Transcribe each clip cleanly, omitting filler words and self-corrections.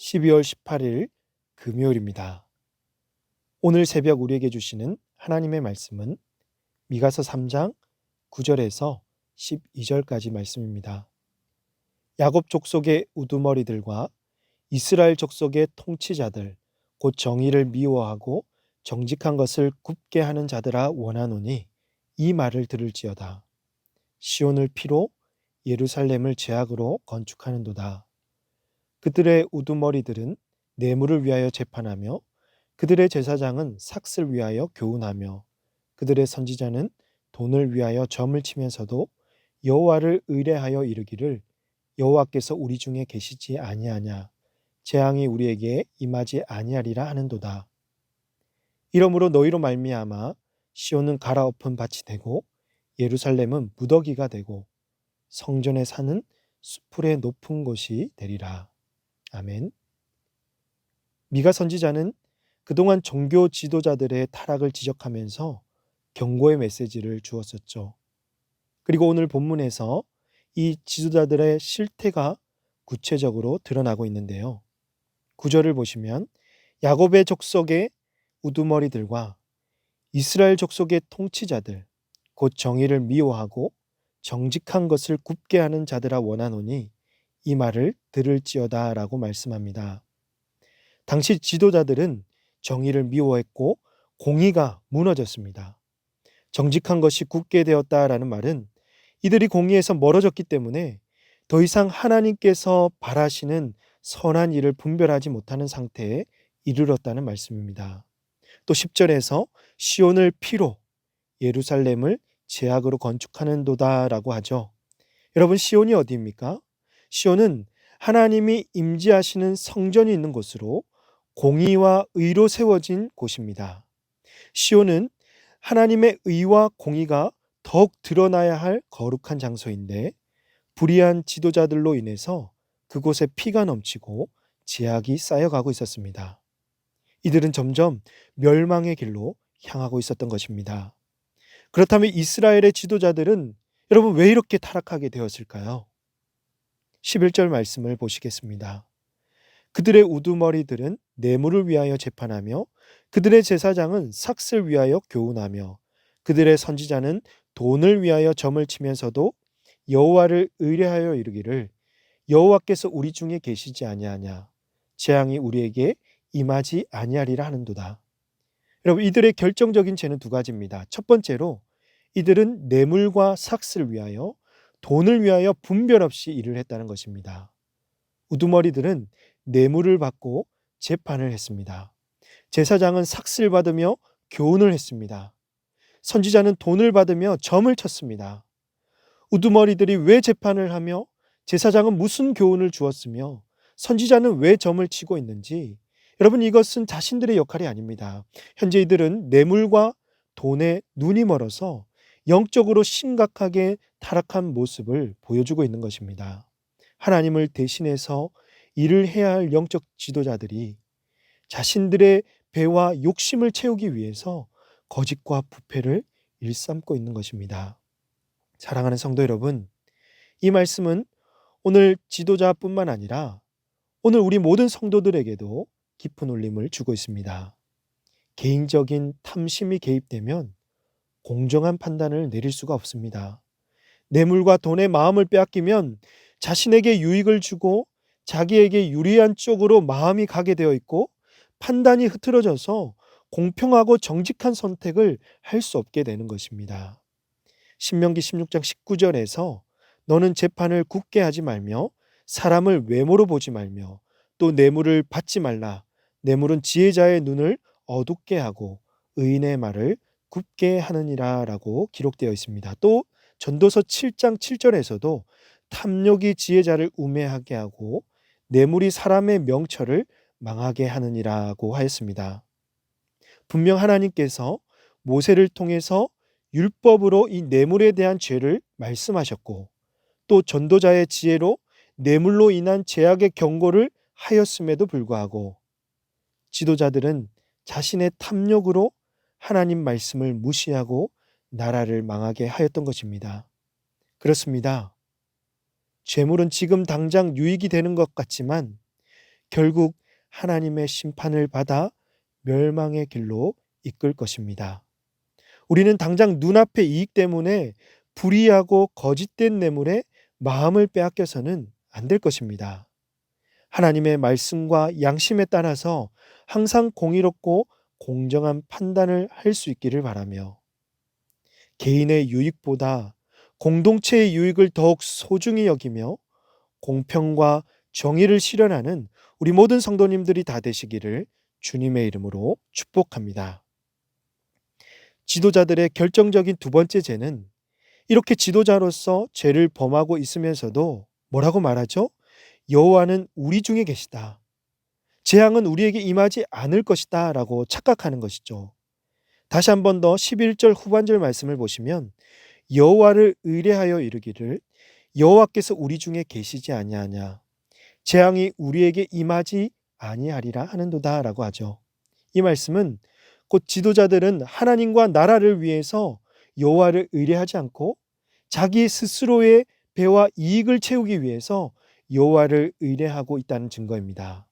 12월 18일 금요일입니다. 오늘 새벽 우리에게 주시는 하나님의 말씀은 미가서 3장 9절에서 12절까지 말씀입니다. 야곱 족속의 우두머리들과 이스라엘 족속의 통치자들 곧 정의를 미워하고 정직한 것을 굽게 하는 자들아 원하노니 이 말을 들을지어다. 시온을 피로 예루살렘을 죄악으로 건축하는도다. 그들의 우두머리들은 뇌물을 위하여 재판하며 그들의 제사장은 삭슬 위하여 교훈하며 그들의 선지자는 돈을 위하여 점을 치면서도 여호와를 의뢰하여 이르기를 여호와께서 우리 중에 계시지 아니하냐 재앙이 우리에게 임하지 아니하리라 하는도다. 이러므로 너희로 말미암아 시온은 갈아엎은 밭이 되고 예루살렘은 무더기가 되고 성전에 사는 수풀의 높은 곳이 되리라. 아멘. 미가 선지자는 그동안 종교 지도자들의 타락을 지적하면서 경고의 메시지를 주었었죠. 그리고 오늘 본문에서 이 지도자들의 실태가 구체적으로 드러나고 있는데요. 9절을 보시면 야곱의 족속의 우두머리들과 이스라엘 족속의 통치자들 곧 정의를 미워하고 정직한 것을 굽게 하는 자들아 원하노니 이 말을 들을지어다 라고 말씀합니다. 당시 지도자들은 정의를 미워했고 공의가 무너졌습니다. 정직한 것이 굳게 되었다라는 말은 이들이 공의에서 멀어졌기 때문에 더 이상 하나님께서 바라시는 선한 일을 분별하지 못하는 상태에 이르렀다는 말씀입니다. 또 10절에서 시온을 피로 예루살렘을 죄악으로 건축하는도다라고 하죠. 여러분, 시온이 어디입니까? 시온은 하나님이 임재하시는 성전이 있는 곳으로 공의와 의로 세워진 곳입니다. 시온은 하나님의 의와 공의가 더욱 드러나야 할 거룩한 장소인데 불의한 지도자들로 인해서 그곳에 피가 넘치고 죄악이 쌓여가고 있었습니다. 이들은 점점 멸망의 길로 향하고 있었던 것입니다. 그렇다면 이스라엘의 지도자들은 여러분 왜 이렇게 타락하게 되었을까요? 11절 말씀을 보시겠습니다. 그들의 우두머리들은 뇌물을 위하여 재판하며 그들의 제사장은 삭슬 위하여 교훈하며 그들의 선지자는 돈을 위하여 점을 치면서도 여호와를 의뢰하여 이르기를 여호와께서 우리 중에 계시지 아니하냐 재앙이 우리에게 임하지 아니하리라 하는도다. 여러분, 이들의 결정적인 죄는 두 가지입니다. 첫 번째로 이들은 뇌물과 삭슬을 위하여 돈을 위하여 분별 없이 일을 했다는 것입니다. 우두머리들은 뇌물을 받고 재판을 했습니다. 제사장은 삭슬 받으며 교훈을 했습니다. 선지자는 돈을 받으며 점을 쳤습니다. 우두머리들이 왜 재판을 하며 제사장은 무슨 교훈을 주었으며 선지자는 왜 점을 치고 있는지 여러분, 이것은 자신들의 역할이 아닙니다. 현재 이들은 뇌물과 돈에 눈이 멀어서 영적으로 심각하게 타락한 모습을 보여주고 있는 것입니다. 하나님을 대신해서 일을 해야 할 영적 지도자들이 자신들의 배와 욕심을 채우기 위해서 거짓과 부패를 일삼고 있는 것입니다. 사랑하는 성도 여러분, 이 말씀은 오늘 지도자뿐만 아니라 오늘 우리 모든 성도들에게도 깊은 울림을 주고 있습니다. 개인적인 탐심이 개입되면 공정한 판단을 내릴 수가 없습니다. 뇌물과 돈의 마음을 빼앗기면 자신에게 유익을 주고 자기에게 유리한 쪽으로 마음이 가게 되어 있고 판단이 흐트러져서 공평하고 정직한 선택을 할 수 없게 되는 것입니다. 신명기 16장 19절에서 너는 재판을 굳게 하지 말며 사람을 외모로 보지 말며 또 뇌물을 받지 말라. 뇌물은 지혜자의 눈을 어둡게 하고 의인의 말을 굽게 하느니라 라고 기록되어 있습니다. 또 전도서 7장 7절에서도 탐욕이 지혜자를 우매하게 하고 뇌물이 사람의 명철을 망하게 하느니라고 하였습니다. 분명 하나님께서 모세를 통해서 율법으로 이 뇌물에 대한 죄를 말씀하셨고 또 전도자의 지혜로 뇌물로 인한 죄악의 경고를 하였음에도 불구하고 지도자들은 자신의 탐욕으로 하나님 말씀을 무시하고 나라를 망하게 하였던 것입니다. 그렇습니다. 재물은 지금 당장 유익이 되는 것 같지만 결국 하나님의 심판을 받아 멸망의 길로 이끌 것입니다. 우리는 당장 눈앞의 이익 때문에 불의하고 거짓된 뇌물에 마음을 빼앗겨서는 안 될 것입니다. 하나님의 말씀과 양심에 따라서 항상 공의롭고 공정한 판단을 할 수 있기를 바라며, 개인의 유익보다 공동체의 유익을 더욱 소중히 여기며 공평과 정의를 실현하는 우리 모든 성도님들이 다 되시기를 주님의 이름으로 축복합니다. 지도자들의 결정적인 두 번째 죄는, 이렇게 지도자로서 죄를 범하고 있으면서도 뭐라고 말하죠? 여호와는 우리 중에 계시다. 재앙은 우리에게 임하지 않을 것이다 라고 착각하는 것이죠. 다시 한 번 더 11절 후반절 말씀을 보시면, 여호와를 의뢰하여 이르기를 여호와께서 우리 중에 계시지 아니하냐, 재앙이 우리에게 임하지 아니하리라 하는도다 라고 하죠. 이 말씀은 곧 지도자들은 하나님과 나라를 위해서 여호와를 의뢰하지 않고 자기 스스로의 배와 이익을 채우기 위해서 여호와를 의뢰하고 있다는 증거입니다.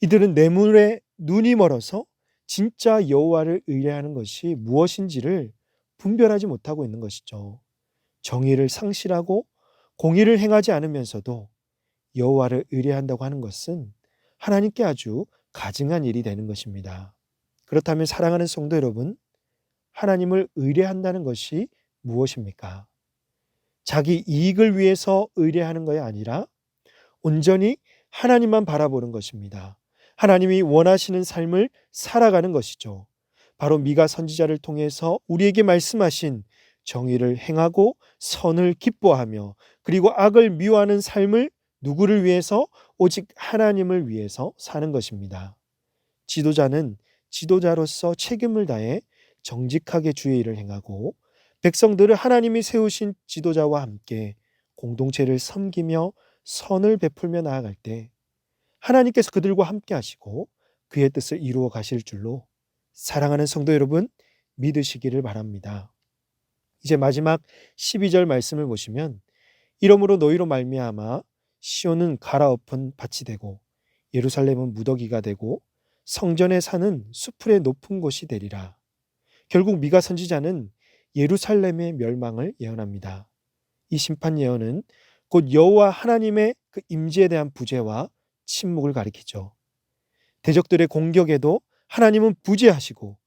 이들은 뇌물에 눈이 멀어서 진짜 여호와를 의뢰하는 것이 무엇인지를 분별하지 못하고 있는 것이죠. 정의를 상실하고 공의를 행하지 않으면서도 여호와를 의뢰한다고 하는 것은 하나님께 아주 가증한 일이 되는 것입니다. 그렇다면 사랑하는 성도 여러분, 하나님을 의뢰한다는 것이 무엇입니까? 자기 이익을 위해서 의뢰하는 것이 아니라 온전히 하나님만 바라보는 것입니다. 하나님이 원하시는 삶을 살아가는 것이죠. 바로 미가 선지자를 통해서 우리에게 말씀하신 정의를 행하고 선을 기뻐하며 그리고 악을 미워하는 삶을 누구를 위해서? 오직 하나님을 위해서 사는 것입니다. 지도자는 지도자로서 책임을 다해 정직하게 주의 일을 행하고 백성들을 하나님이 세우신 지도자와 함께 공동체를 섬기며 선을 베풀며 나아갈 때 하나님께서 그들과 함께 하시고 그의 뜻을 이루어 가실 줄로 사랑하는 성도 여러분 믿으시기를 바랍니다. 이제 마지막 12절 말씀을 보시면, 이러므로 너희로 말미암아 시온은 갈아엎은 밭이 되고 예루살렘은 무더기가 되고 성전의 산은 수풀의 높은 곳이 되리라. 결국 미가 선지자는 예루살렘의 멸망을 예언합니다. 이 심판 예언은 곧 여호와 하나님의 그 임재에 대한 부재와 침묵을 가리키죠. 대적들의 공격에도 하나님은 부재하시고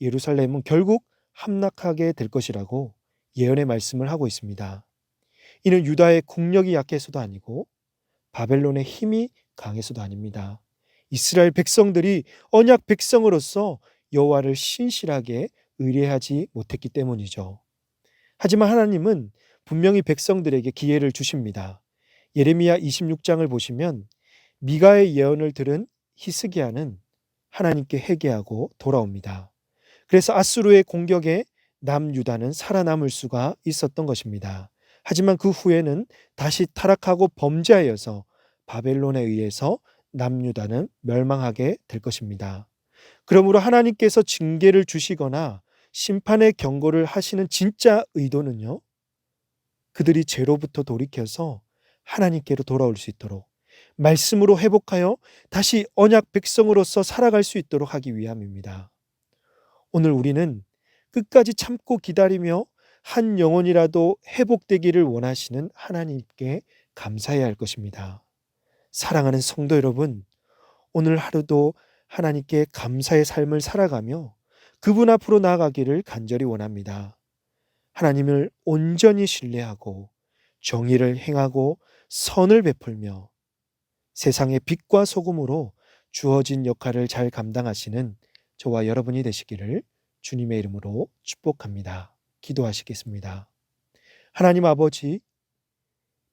예루살렘은 결국 함락하게 될 것이라고 예언의 말씀을 하고 있습니다. 이는 유다의 국력이 약해서도 아니고 바벨론의 힘이 강해서도 아닙니다. 이스라엘 백성들이 언약 백성으로서 여호와를 신실하게 의뢰하지 못했기 때문이죠. 하지만 하나님은 분명히 백성들에게 기회를 주십니다. 예레미야 26장을 보시면 미가의 예언을 들은 히스기야는 하나님께 회개하고 돌아옵니다. 그래서 아수르의 공격에 남유다는 살아남을 수가 있었던 것입니다. 하지만 그 후에는 다시 타락하고 범죄하여서 바벨론에 의해서 남유다는 멸망하게 될 것입니다. 그러므로 하나님께서 징계를 주시거나 심판의 경고를 하시는 진짜 의도는요, 그들이 죄로부터 돌이켜서 하나님께로 돌아올 수 있도록 말씀으로 회복하여 다시 언약 백성으로서 살아갈 수 있도록 하기 위함입니다. 오늘 우리는 끝까지 참고 기다리며 한 영혼이라도 회복되기를 원하시는 하나님께 감사해야 할 것입니다. 사랑하는 성도 여러분, 오늘 하루도 하나님께 감사의 삶을 살아가며 그분 앞으로 나아가기를 간절히 원합니다. 하나님을 온전히 신뢰하고 정의를 행하고 선을 베풀며 세상의 빛과 소금으로 주어진 역할을 잘 감당하시는 저와 여러분이 되시기를 주님의 이름으로 축복합니다. 기도하시겠습니다. 하나님 아버지,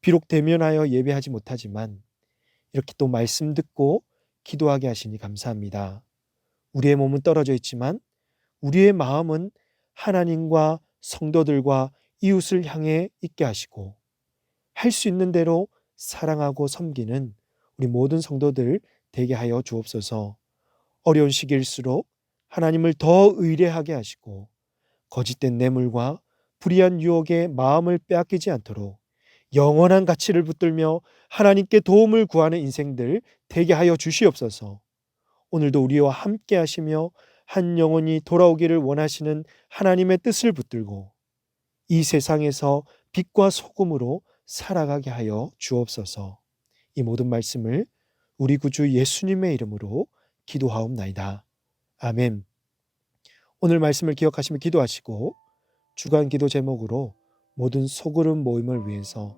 비록 대면하여 예배하지 못하지만 이렇게 또 말씀 듣고 기도하게 하시니 감사합니다. 우리의 몸은 떨어져 있지만 우리의 마음은 하나님과 성도들과 이웃을 향해 있게 하시고 할 수 있는 대로 사랑하고 섬기는 우리 모든 성도들 되게 하여 주옵소서. 어려운 시기일수록 하나님을 더 의뢰하게 하시고 거짓된 뇌물과 불의한 유혹에 마음을 빼앗기지 않도록 영원한 가치를 붙들며 하나님께 도움을 구하는 인생들 되게 하여 주시옵소서. 오늘도 우리와 함께 하시며 한 영혼이 돌아오기를 원하시는 하나님의 뜻을 붙들고 이 세상에서 빛과 소금으로 살아가게 하여 주옵소서. 이 모든 말씀을 우리 구주 예수님의 이름으로 기도하옵나이다. 아멘. 오늘 말씀을 기억하시며 기도하시고 주간 기도 제목으로 모든 소그룹 모임을 위해서,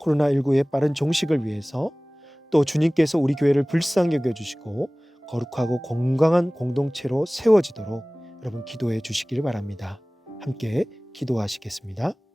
코로나19의 빠른 종식을 위해서, 또 주님께서 우리 교회를 불쌍히 여겨주시고 거룩하고 건강한 공동체로 세워지도록 여러분 기도해 주시기를 바랍니다. 함께 기도하시겠습니다.